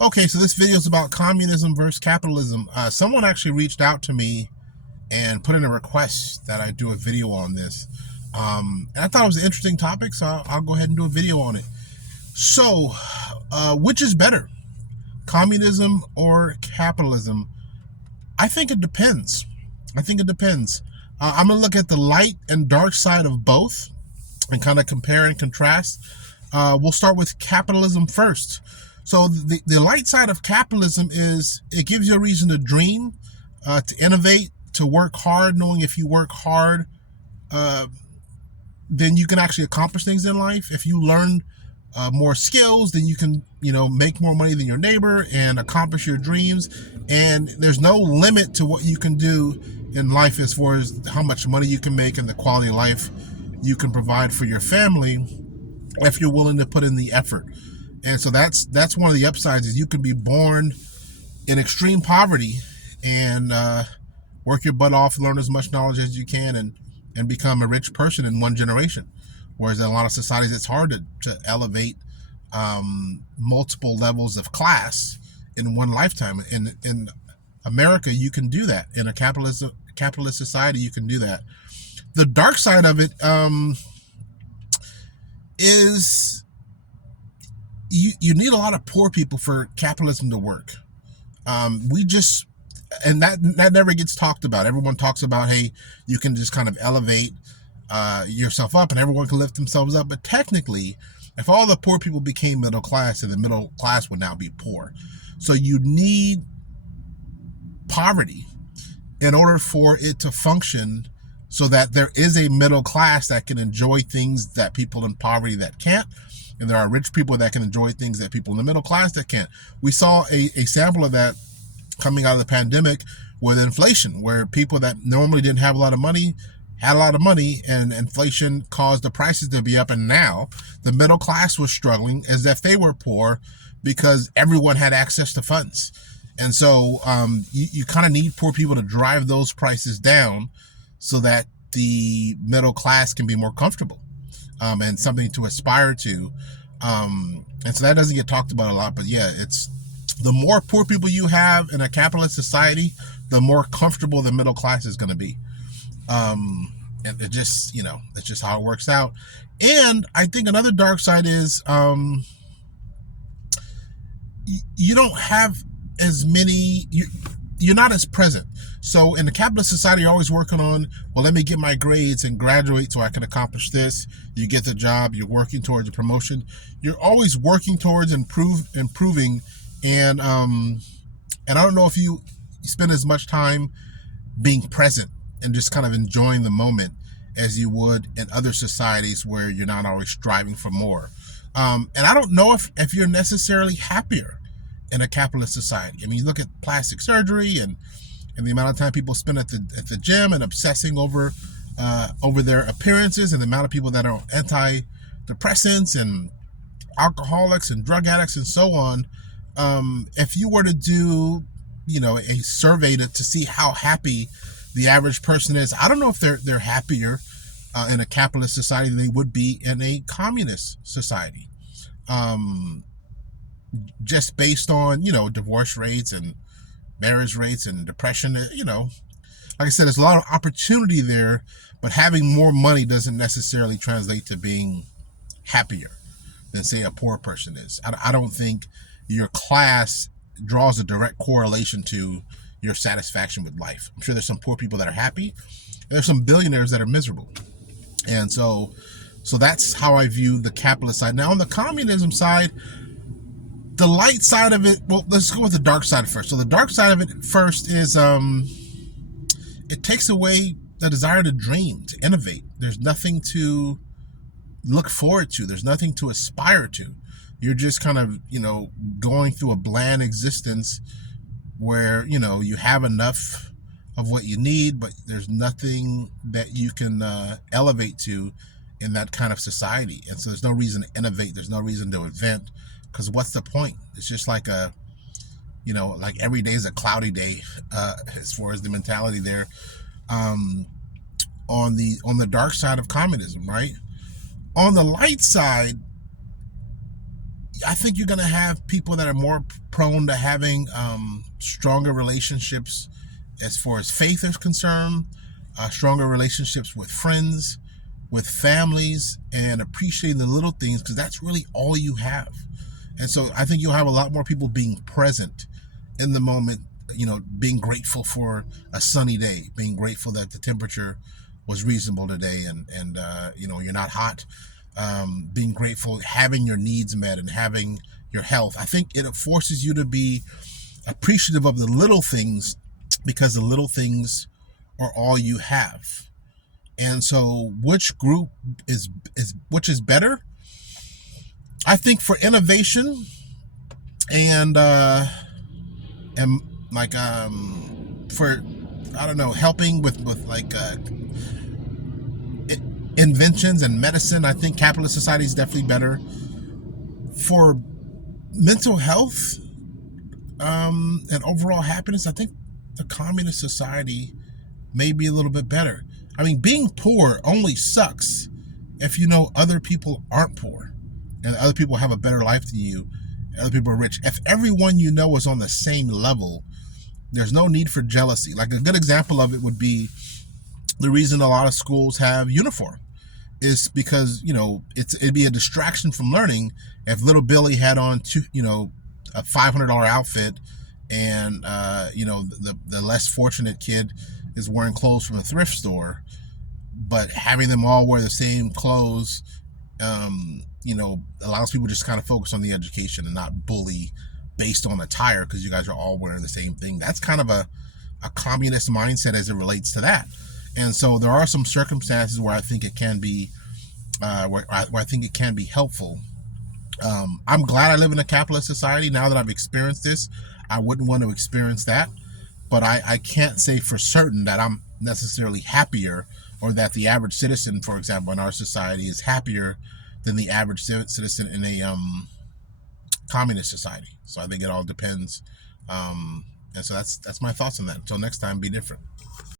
Okay, so this video is about communism versus capitalism. Someone actually reached out to me and put in a request that I do a video on this. And I thought it was an interesting topic, so I'll go ahead and do a video on it. So, which is better, communism or capitalism? I think it depends. I'm going to look at the light and dark side of both and kind of compare and contrast. We'll start with capitalism first. So the light side of capitalism is it gives you a reason to dream, to innovate, to work hard, knowing if you work hard, uh, then you can actually accomplish things in life. If you learn more skills, then you can, make more money than your neighbor and accomplish your dreams. And there's no limit to what you can do in life as far as how much money you can make and the quality of life you can provide for your family if you're willing to put in the effort. And so that's one of the upsides is you can be born in extreme poverty and work your butt off, learn as much knowledge as you can, and become a rich person in one generation. Whereas in a lot of societies, it's hard to elevate multiple levels of class in one lifetime. In America, you can do that. In a capitalist society, you can do that. The dark side of it is you need a lot of poor people for capitalism to work. We just and that never gets talked about. Everyone talks about, hey, you can just kind of elevate yourself up and everyone can lift themselves up. But technically, if all the poor people became middle class, then the middle class would now be poor. So you need poverty in order for it to function, so that there is a middle class that can enjoy things that people in poverty that can't, and there are rich people that can enjoy things that people in the middle class that can't. We saw a sample of that coming out of the pandemic with inflation, where people that normally didn't have a lot of money had a lot of money, and inflation caused the prices to be up. And now the middle class was struggling as if they were poor because everyone had access to funds. And so you kind of need poor people to drive those prices down so that the middle class can be more comfortable and something to aspire to. And so that doesn't get talked about a lot, but yeah, it's the more poor people you have in a capitalist society, the more comfortable the middle class is going to be. And it just, it's just how it works out. And I think another dark side is you don't have as many, you're not as present. So in the capitalist society, you're always working on, well, let me get my grades and graduate so I can accomplish this. You get the job, you're working towards a promotion. You're always working towards improving. And I don't know if you spend as much time being present and just kind of enjoying the moment as you would in other societies where you're not always striving for more. And I don't know if you're necessarily happier in a capitalist society. I mean, you look at plastic surgery and the amount of time people spend at the gym and obsessing over their appearances, and the amount of people that are antidepressants and alcoholics and drug addicts and so on. If you were to do, a survey to see how happy the average person is, I don't know if they're happier in a capitalist society than they would be in a communist society. Just based on, divorce rates and marriage rates and depression, like I said, there's a lot of opportunity there, but having more money doesn't necessarily translate to being happier than, say, a poor person is. I don't think your class draws a direct correlation to your satisfaction with life. I'm sure there's some poor people that are happy, and there's some billionaires that are miserable. And so that's how I view the capitalist side. Now on the communism side, the light side of it, well, let's go with the dark side first. So the dark side of it first is it takes away the desire to dream, to innovate. There's nothing to look forward to. There's nothing to aspire to. You're just kind of, going through a bland existence where, you have enough of what you need, but there's nothing that you can elevate to in that kind of society. And so there's no reason to innovate. There's no reason to invent, because what's the point? It's just like like every day is a cloudy day as far as the mentality there on the dark side of communism, right? On the light side, I think you're going to have people that are more prone to having stronger relationships as far as faith is concerned, stronger relationships with friends, with families, and appreciating the little things, because that's really all you have. And so I think you'll have a lot more people being present in the moment, being grateful for a sunny day, being grateful that the temperature was reasonable today, and you're not hot, being grateful, having your needs met, and having your health. I think it forces you to be appreciative of the little things, because the little things are all you have. And so, which group is better? I think for innovation and like for, I don't know, helping with like inventions and medicine, I think capitalist society is definitely better. For mental health and overall happiness, I think the communist society may be a little bit better. I mean, being poor only sucks if you know other people aren't poor and other people have a better life than you, other people are rich. If everyone you know is on the same level, there's no need for jealousy. Like a good example of it would be the reason a lot of schools have uniform is because it'd be a distraction from learning if little Billy had on a $500 outfit, and the less fortunate kid is wearing clothes from a thrift store. But having them all wear the same clothes, allows people to just kind of focus on the education and not bully based on attire, because you guys are all wearing the same thing. That's kind of a communist mindset as it relates to that. And so there are some circumstances where I think it can be where I think it can be helpful. I'm glad I live in a capitalist society. Now that I've experienced this, I wouldn't want to experience that. But I can't say for certain that I'm necessarily happier, or that the average citizen, for example, in our society is happier than the average citizen in a communist society. So I think it all depends. And so that's my thoughts on that. Until next time, be different.